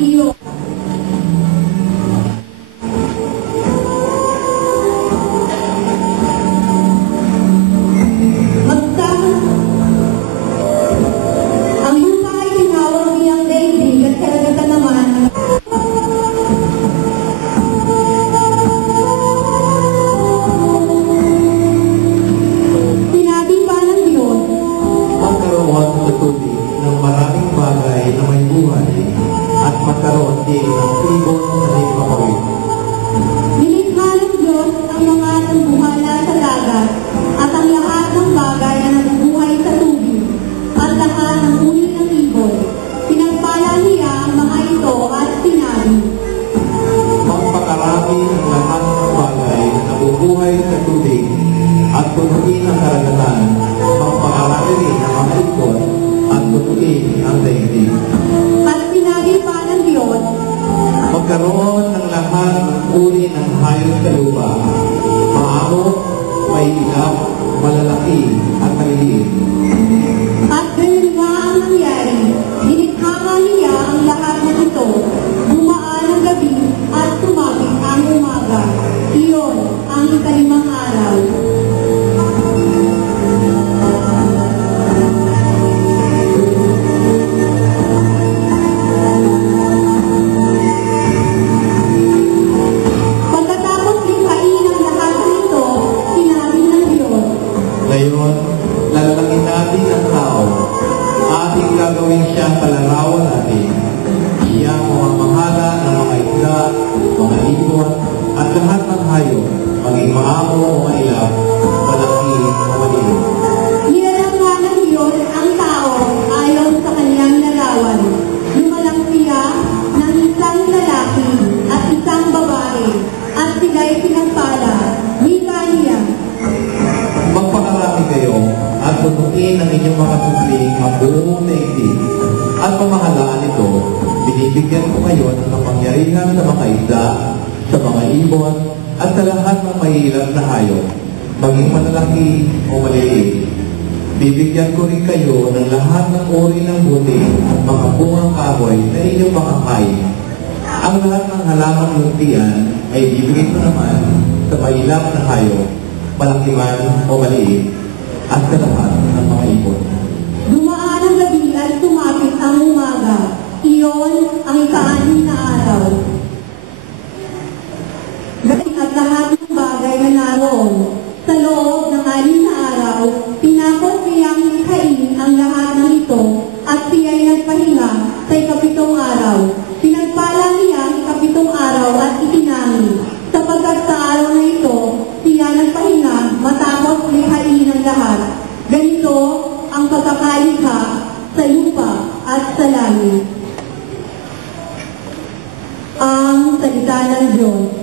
iyo. Ang lupa ay tinawag niyang daigdig at karagatan naman sinabi pa ng Diyos, magkaroon sa tubig ng maraming bagay na may buhay at magkaroon din ng ibon na may papawid. nilikha ng Diyos ang mga nambuhala sa dagat at ang lahat ng bagay na nabubuhay sa tubig at lahat ng uri ng ibon. Pinagpala niya ang mga ito at sinabi, Magpakarami ang lahat ng bagay na nabubuhay sa tubig at punuin ang karagatan. Magpakarami rin ang mga ibon at punuin ang daigdig. at sinabi pa ng Diyos, Magkaroon ng lahat ng uri ng hayop sa lupa, maamo, may ilap, malalaki at maliliit. at gayon nga ang nangyari. Nilikha nga niya ang lahat ng ito. Dumaan ang gabi at sumapit ang umaga. Iyon ang ikalimang araw. Pagkatapos likhain ang lahat ng ito, sinabi ng Diyos, Ngayon, lalangin natin ang tao. Ating gagawin siya palarawan natin. Siya ang mamamahala ng mga isda, mga ibon, at lahat ng hayop, maging maamo o mailap, malaki o maliit. nilalang nga ng Diyos ang tao ayon sa kanyang larawan. Lumalang siya ng isang lalaki at isang babae, at sila'y pinagpala. Wika niya, Magpakarami kayo at punuin ang inyong mga supling ang buong daigdig. At pamahalaan ito, binibigyan ko kayo ng kapangyarihan sa mga isda, sa mga ibon, at sa lahat ng mahihirap na hayop, maging malalaki o maliit. Bibigyan ko rin kayo ng lahat ng uri ng buti at mga bungang kahoy na inyong makakain. Ang lahat ng halamang luntian ay bibigay ko naman sa mahilap na hayop, malaki man o maliit, at sa lahat ng mga ibon. dumaan ang gabi at sumapit ang umaga. Iyon ang ika-anim na araw. At lahat ng bagay na naroon sa loob ng 6 na araw, tinapos niyang likhain ang lahat ng ito at siya'y nagpahinga sa ikapitong araw. Pinagpala niya ang ikapitong araw at itinangin, sapagkat sa araw na ito, siya nagpahinga matapos likhain ang lahat. Ganito ang pagkakalikha sa lupa at sa langit. Ang salita ng Diyos.